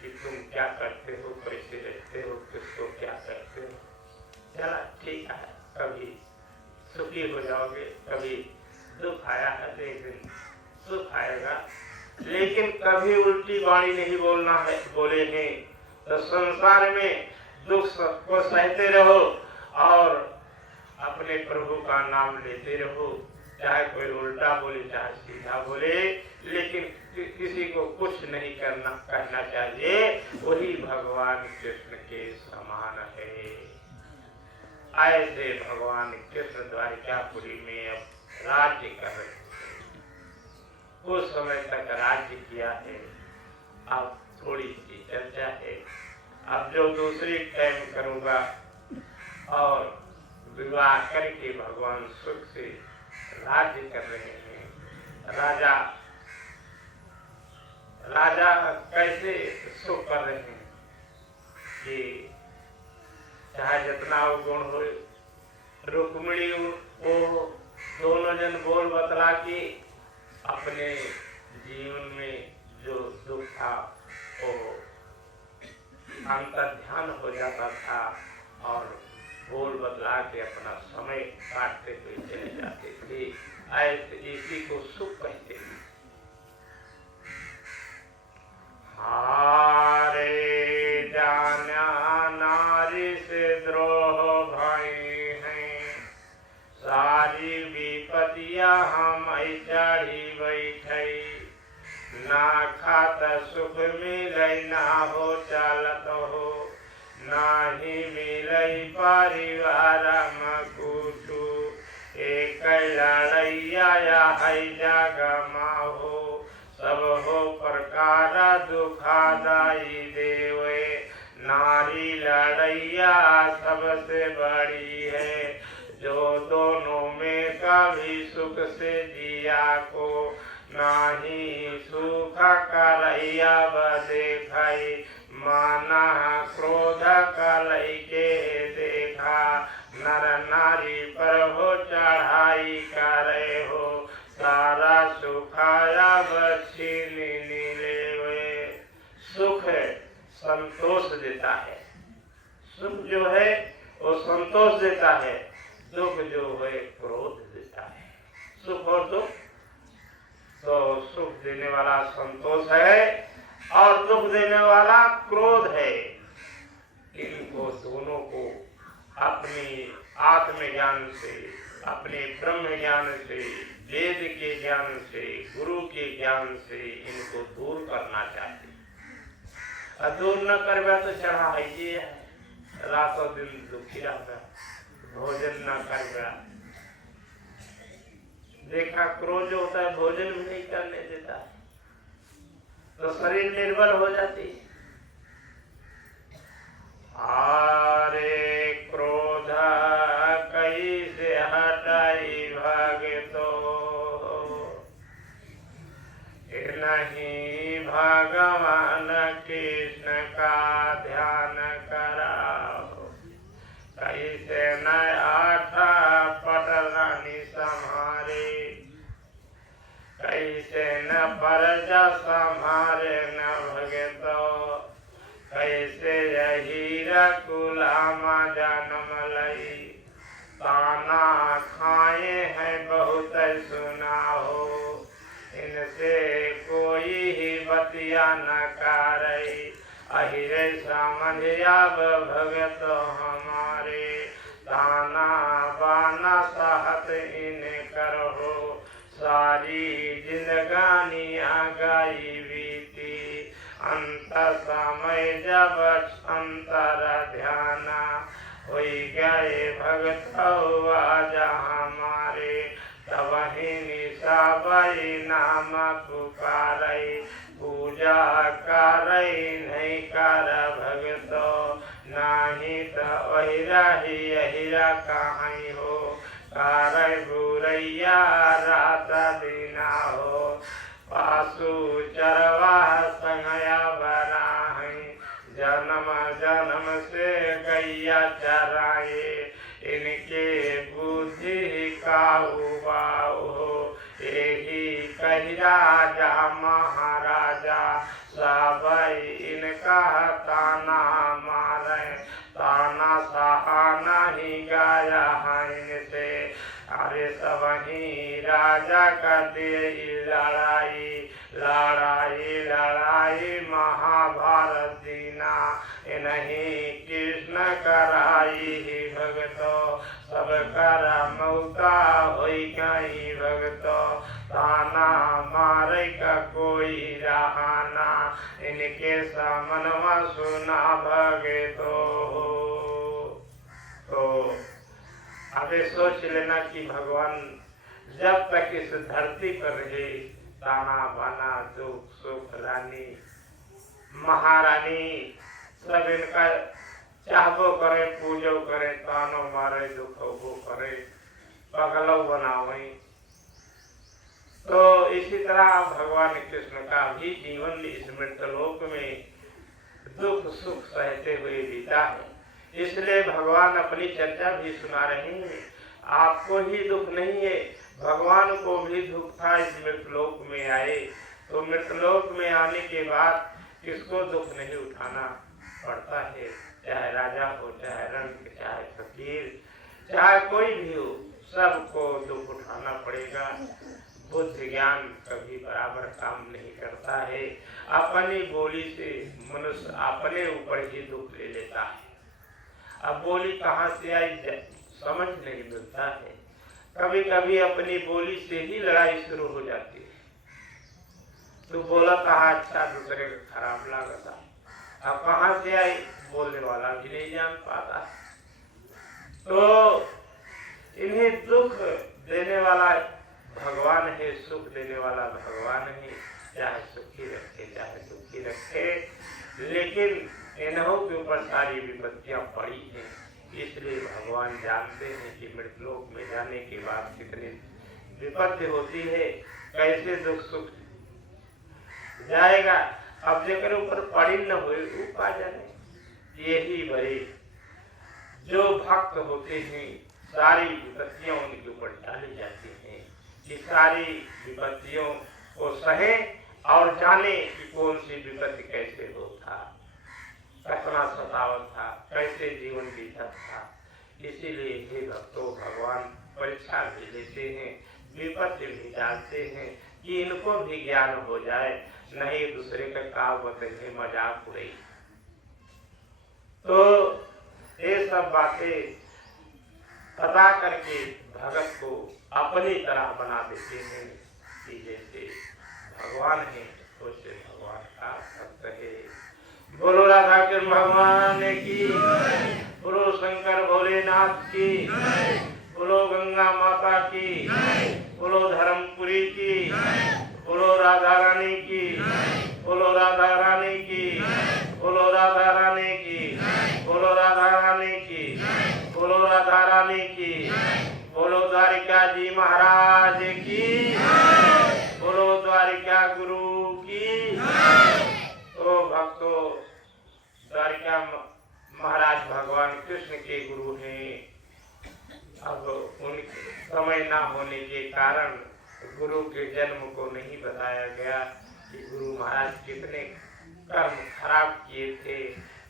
कि तुम क्या करते हो, कैसे रहते हो, किसको क्या करते हो। चला ठीक है, कभी सुखी हो जाओगे, कभी दुख आया है तो एक दिन सुख आएगा, लेकिन कभी उल्टी वाणी नहीं बोलना है, बोले हैं। तो संसार में दुख को सहते रहो और अपने प्रभु का नाम लेते रहो, चाहे कोई उल्टा बोले चाहे सीधा बोले, लेकिन किसी को कुछ नहीं कहना चाहिए। वही भगवान कृष्ण के समान है। ऐसे भगवान कृष्ण द्वारिकापुरी में अब राज्य कर रहे हैं। कुछ समय तक राज्य किया है, अब थोड़ी सी चर्चा है। अब जो दूसरी टाइम करूंगा, और विवाह करके भगवान सुख से राज्य कर रहे हैं। राजा कैसे सुख कर रहे हैं कि चाहे जितना गुण हो, रुक्मिणी को दोनों जन बोल बतला के अपने जीवन में जो दुख था वो अंतर ध्यान हो जाता था, और बोल बदला के अपना समय काटते हुए चले जाते थे। ऐसे इसी को सुख कहते हैं। हारे जाना नारी से द्रोह भई हैं, सारी विपतिया हम चढ़ी बैठे, ना खात सुख मिलई ना हो चालत हो, नाही मिलई परिवार मकुचु, एक लड़ैया या हैजा गमा हो, सब हो प्रकार दुखादाई देवे, नारी लड़ैया सबसे बड़ी है, जो दोनों में कभी सुख से जिया को, नाही सुख करैया बदेखई, माना क्रोध कलई के देखा, नर नारी पर हो चढ़ाई करे हो, सारा सुखाया बछीन लेवे। सुख संतोष देता है, सुख जो है वो संतोष देता है, दुख जो है क्रोध देता है। सुख और दुख, तो सुख देने वाला संतोष है और दुख देने वाला क्रोध है। इनको दोनों को अपनी आत्मज्ञान से, अपने ब्रह्म ज्ञान से, वेद के ज्ञान से, गुरु के ज्ञान से इनको दूर करना चाहिए। और दूर न करवा तो चढ़ा है, रातों दिन दुखी रहता, भोजन न करवा। देखा क्रोध जो होता है भोजन भी नहीं करने देता, तो शरीर निर्बल हो जाती है। आरे क्रोध कैसे हटाई भगतो, नहीं भगवान कृष्ण का ध्यान कराओ, कैसे न आठा पटरानी संहारे, कैसे न परजा संहारे न भगतो, कैसे यही रकुलामा जन्म लई, ताना खाए हैं बहुत सुना हो, इनसे कोई ही बतिया न करई, अहिरे समझ अब भगत हमारे, ताना बाना सहत इन करहो, सारी जिंदगानियाँ गाई बीती, अंत समय जब अंतर ध्याना, होई गए भगत आज हमारे, तब ही निशाबाई नाम पुकारे, पूजा करे नहीं कर भगतो, नाही तो अहिरा ही अहिरा कहीं हो, कार बुरैया रात दीना हो, पासु चरवा संगया बना है, जन्म जन्म से गैया चराए, इनके बुद्धि का उबाऊ हो, यही कही राजा महाराजा, सबई इनका ताना मारे, ताना सहा नहीं गाया है इनसे, अरे सब ही राजा का दे लड़ाई, लड़ाई लड़ाई महाभारत दीना, नहीं कृष्ण कराई ही भगतो, सब कर मौता होई कहीं भगतो, ताना मारे का कोई रहाना, इनके समनवा सुना भगतो। तो अबे सोच लेना कि भगवान जब तक इस धरती पर रहे, ताना बाना दुख सुख रानी महारानी सब इनका चाहबो करे, पूजो करे, तानो मारे दुखो करे, पगलो बनावे। तो इसी तरह भगवान कृष्ण का भी जीवन इस मृतलोक में दुख सुख सहते हुए बीता है, इसलिए भगवान अपनी चर्चा भी सुना रहे हैं। आपको ही दुख नहीं है, भगवान को भी दुख था इस मृतलोक में आए, तो मृतलोक में आने के बाद किसको दुख नहीं उठाना पड़ता है, चाहे राजा हो, चाहे रंग, चाहे फकीर, चाहे कोई भी हो, सबको दुख उठाना पड़ेगा। बुद्धि ज्ञान कभी बराबर काम नहीं करता है, अपनी बोली से मनुष्य अपने ऊपर ही दुख ले लेता है। अब बोली कहाँ से आई समझ नहीं मिलता है, कभी कभी अपनी बोली से ही लड़ाई शुरू हो जाती है। तो बोला कहा अच्छा, दूसरे का खराब लगता, अब कहाँ से आई बोलने वाला भी नहीं जान पाता। तो इन्हें दुख देने वाला भगवान है, सुख देने वाला भगवान है, चाहे सुखी रखे चाहे दुखी रखे, लेकिन इन्हों के ऊपर सारी विपत्तियां पड़ी हैं, इसलिए भगवान जानते हैं कि मृतलोक में जाने के बाद कितनी विपत्ति होती है, कैसे दुख सुख जाएगा। अब जेकर ऊपर पड़ी न हुए वो पा जाए, यही बड़े जो भक्त होते हैं सारी विपत्तियां उनके ऊपर डाली जाती हैं, कि सारी विपत्तियों को सहे और जाने कि कौन सी विपत्ति कैसे होता, कितना सतावत था, कैसे जीवन बीता था। इसीलिए हे भक्तों, भगवान परीक्षा भी लेते हैं, विपत्ति भी डालते हैं कि इनको भी ज्ञान हो जाए, नहीं दूसरे का काम बताइए मजाक उड़े। तो ये सब बातें पता करके भगत को अपनी तरह बना देते हैं कि जैसे भगवान है उससे भगवान का भक्त है। बोलो राधा कृष्ण भगवान की, बोलो शंकर भोलेनाथ की, बोलो गंगा माता की, बोलो धर्मपुरी की, बोलो राधा रानी की, बोलो राधा रानी की, बोलो राधा रानी की, बोलो राधा रानी की, बोलो राधा रानी की, बोलो द्वारिका जी महाराज की, बोलो द्वारिका गुरु की। तो भक्तों, द्वारिका महाराज भगवान कृष्ण के गुरु हैं। अब उनके समय ना होने के कारण गुरु के जन्म को नहीं बताया गया कि गुरु महाराज कितने कर्म खराब किए थे,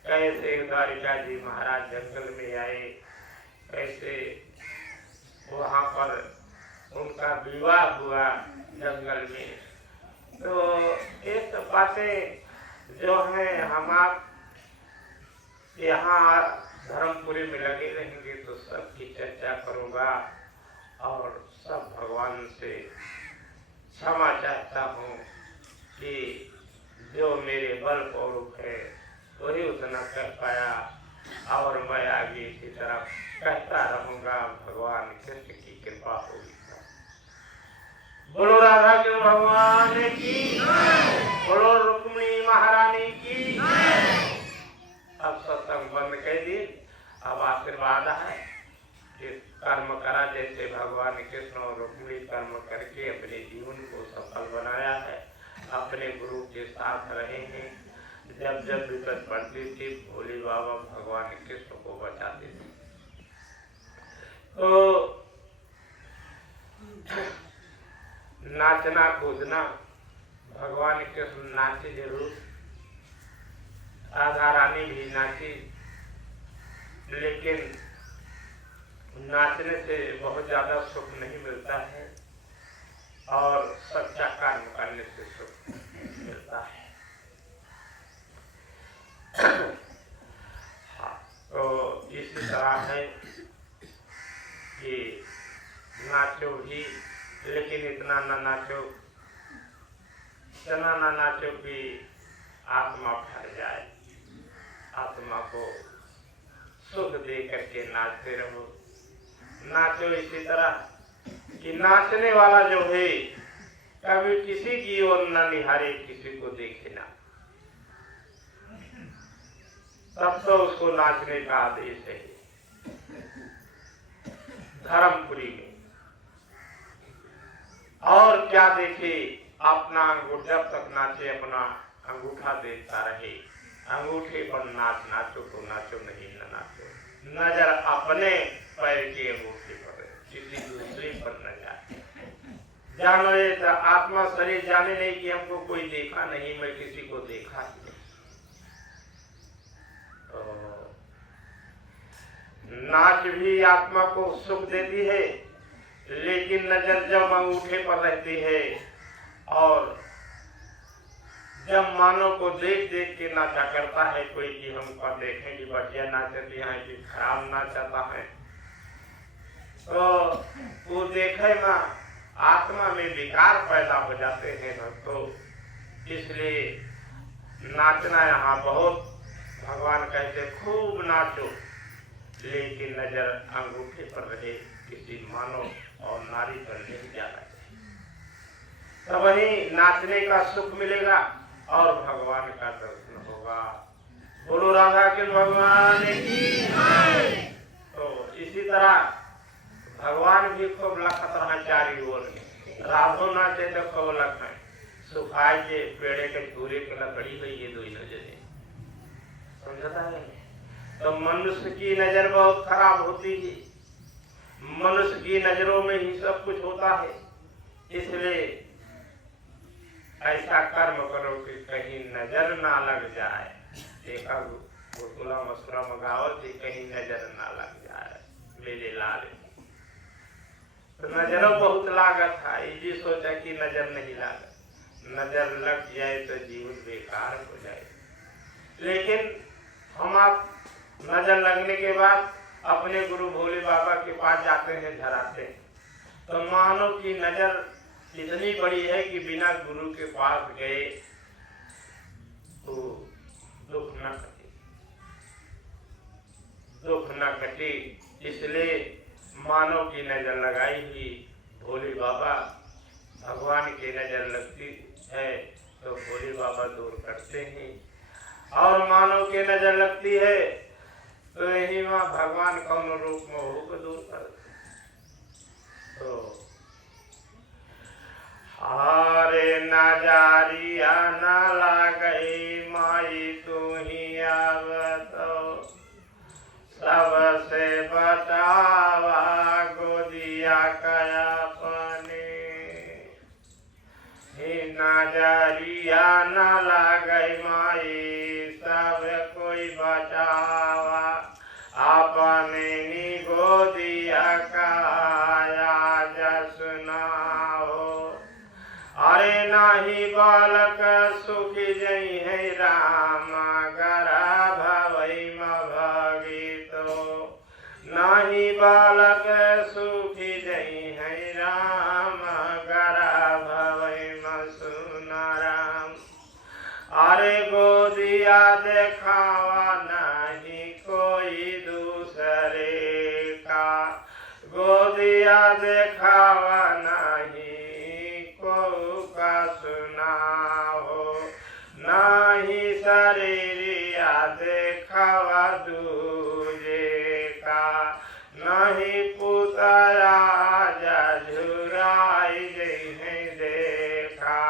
कैसे द्वारिका जी महाराज जंगल में आए, कैसे वहाँ पर उनका विवाह हुआ जंगल में। तो ये सब बातें जो हैं हम आप यहाँ धर्मपुरी में लगे रहेंगे तो सबकी चर्चा करूँगा और सब भगवान से क्षमा चाहता हूँ कि जो मेरे बल पौरुष है वही उतना कर पाया और मैं आगे इसी तरह कहता रहूँगा। भगवान कृष्ण की कृपा होगी। बोलो राधा के भगवान की, बोलो रुक्मिणी महारानी की। अब सत्संग बंद कर दिए। अब आशीर्वाद है कि कर्म करा जैसे भगवान कृष्ण और रुक्मिणी कर्म करके अपने जीवन को सफल बनाया है। अपने गुरु के साथ रहे हैं। जब जब विपद पड़ती थी भोले बाबा भगवान कृष्ण को बचाते थे। तो नाचना कूदना भगवान कृष्ण नाचे जरूर, राधा रानी भी नाची, लेकिन नाचने से बहुत ज्यादा सुख नहीं मिलता है और सच्चा कर्म करने से सुख मिलता है। हाँ, तो इसी तरह है कि नाचो भी, लेकिन इतना ना नाचो, इतना ना नाचो कि आत्मा फट जाए। आत्मा को सुख दे करके नाचते रहो। नाचो इसी तरह कि नाचने वाला जो है कभी किसी की ओर न निहारे, किसी को देखे ना, तब तो उसको नाचने का आदेश है। धर्मपुरी में और क्या देखे, अपना अंगूठा जब तक नाचे अपना अंगूठा देखता रहे। अंगूठे पर नाच नाचो तो नाचो, नहीं न नाचो। नजर अपने पैर के अंगूठे पर, किसी दूसरे पर न जाए। जानो ये आत्मा शरीर जाने नहीं कि हमको कोई देखा नहीं, मैं किसी को देखा ही नहीं। नाच भी आत्मा को सुख देती है, लेकिन नजर जब अंगूठे पर रहती है और जब मानव को देख देख के नाचा करता है कोई कि हमको देखें कि बढ़िया नाचती है कि खराब नाचता है, तो वो देखे ना आत्मा में विकार पैदा हो जाते हैं। तो इसलिए नाचना यहाँ बहुत, भगवान कहते खूब नाचो, लेकिन नजर अंगूठे पर रहे, किसी मानव और नारी पर नहीं जाना चाहिए। तो वही नाचने का सुख मिलेगा और भगवान का दर्शन होगा। बोलो राधा के भगवान की। तो इसी तरह भगवान भी खूब लखत रहा चारी ओर। राधो नाचे तो खूब लख है, सुखाए के पेड़े के चूरे के लकड़ी हुई ये दो नजरे, समझता है। तो मनुष्य की नजर बहुत खराब होती है। मनुष्य की नजरों में ही सब कुछ होता है। इसलिए ऐसा कर्म करो कि कहीं नजर ना लग जाए। देखा गुलगुला मसुरा मंगावत थी, कहीं नजर ना लग जाए मेरे लाल। तो नजरों बहुत लागत है, ये सोचा कि नजर नहीं लागत, नजर लग जाए तो जीवन बेकार हो जाए। लेकिन हम आप नजर लगने के बाद अपने गुरु भोले बाबा के पास जाते हैं, धराते हैं, तो मानो की नजर इतनी बड़ी है कि बिना गुरु के पास गए तो दुख न कटे, दुख न कटे। इसलिए मानव की नजर लगाई हुई भोले बाबा, भगवान की नजर लगती है तो भोले बाबा दूर करते हैं, और मानव की नजर लगती है तो यही वहाँ भगवान कौन रूप में होकर दूर कर। तो हारे नजारिया न लागई माई तू ही आवतो, सबसे बचावा गोदिया कया पने। ही नजरिया न लागई माई सब कोई बचावा, अपने नी गोदिया काया जसुनाओ। अरे नाही बालक सुखी जई है राम, गर्भ भई देखावा नहीं को का सुना हो, नहीं शरीरिया देखावा दूजे का, नहीं पुतरा झुराई जही देखा,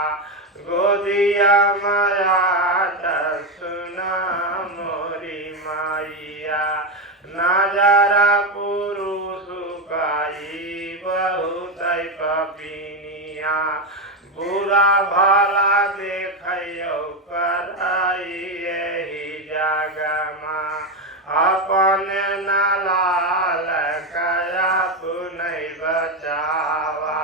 गोदिया माया सुना मोरी माइया, नजारा पुरुष काई बहुत पपिनिया, बुरा भला देखो कराई यही जगमा, अपन नलाल कया पुनः बचावा,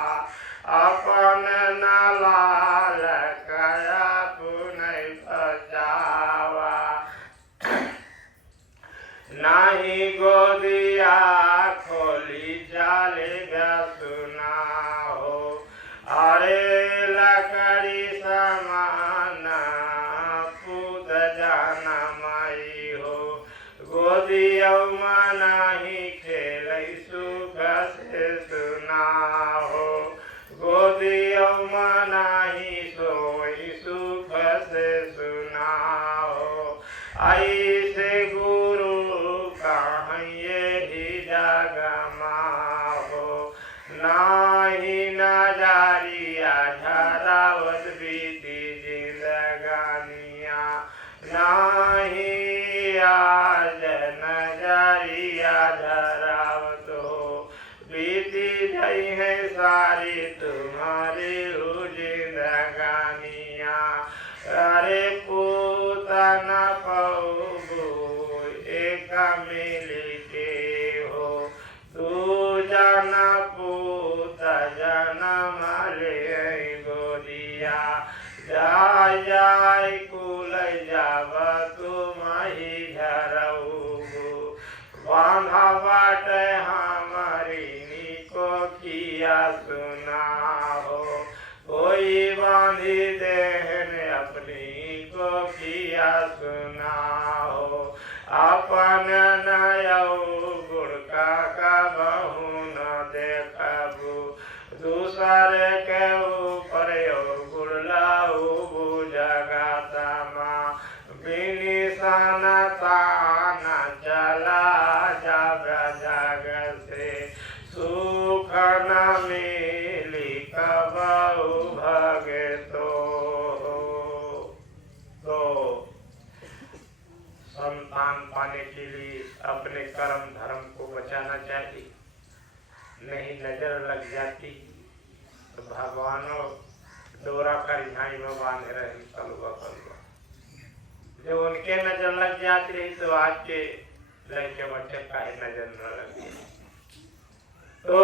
अपन नलाल कया पुनः बचावा, नहीं गोदिया खोली जाले सुना हो, अरे लकड़ी समान पूत जाना माई हो, गोदिया नहीं खेल सुख से सुना हो, गोदिया नहीं सोई सुख से सुना हो, ऐसे गुरु जगमा हो, नाही नजारिया झरावत बीती जिंदगानिया, नाही आज नजारिया झरावत हो, बीती गई है सारी तुम्हारी हो जिंदगानिया, अरे पूतन पौगो एक मिली जन पूत जनम ले गोदिया, जाय जाय कुल जाब तुम ही घरऊ, बांधा बाट हमारी निको किया सुना हो, कोई बांधी देहन अपनी को किया सुना हो, अपन नयऊ गुड़का का बहु न देखबू, दूसरे के ऊपर गुड़लाऊ बुझगाता माँ, बिनी सन तान चला जब जग से, सुख न मिली कबऊ भगे तो संतान पाने के लिए अपने कर्म धर्म को बचाना चाहिए, नहीं नजर लग जाती तो भगवानों डोरा का रिझाई में बांधे रहे कलुआ कलुआ, जब उनके नजर लग जाती रही तो आज के लड़के बच्चे का नजर न लगे। तो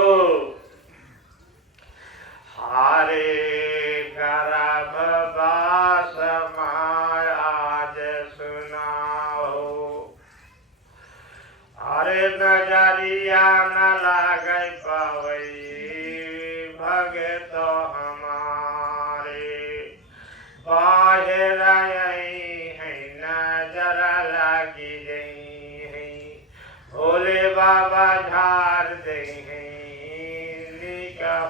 हारे गर्भ बास आज सुनाओ, अरे नजरिया न लागे पावई भगे तो हमारे, बाहर है नजर लागी गई है, भोले बाबा झार दे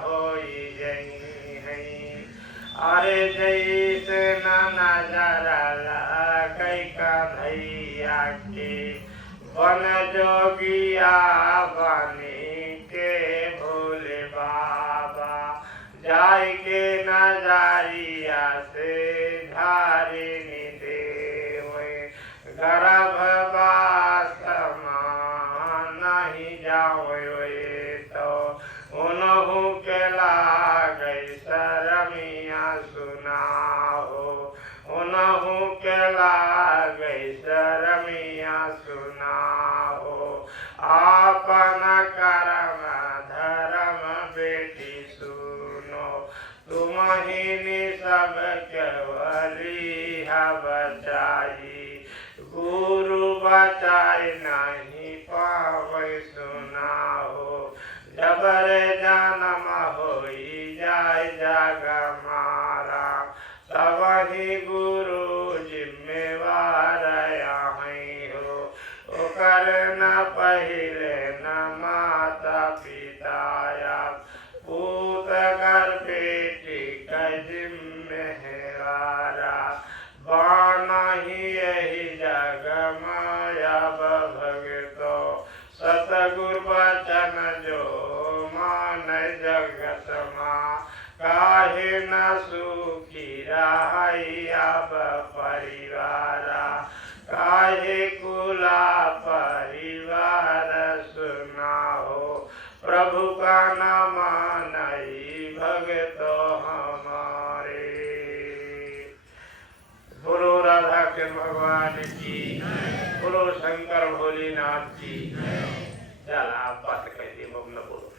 होई जई है, अरे जैसे न नजर लगई का भैया के, वन जोगिया बनी के भोले बाबा, जाय के नजरिया से धारी दे गर्भ बास नहीं जाओ तो उन्हों के लागई शरमिया सुना हो, उन्हों के लागई शरमिया सुना हो, आपन कर्म धर्म बेटी सुनो, तुम ही सब केवली बचाई, गुरु बचाई नहीं पावे सुना हो, जबर जन्म होई जाय जग मारा, तब ही गुरु जिम्मेवार यहाँ हो, ओकर न पहिले न माता पिता अब भगतो सतगुर बचन जो मान जगत माँ काहे न सुखी रहाई अब परिवारा काहे कुला परिवार सुनाओ प्रभु का नाम नहीं भगतो हमारे। बोलो राधा के भगवान की, बोलो शंकर भोलेनाथ की। चल आप बात कहते बोलो।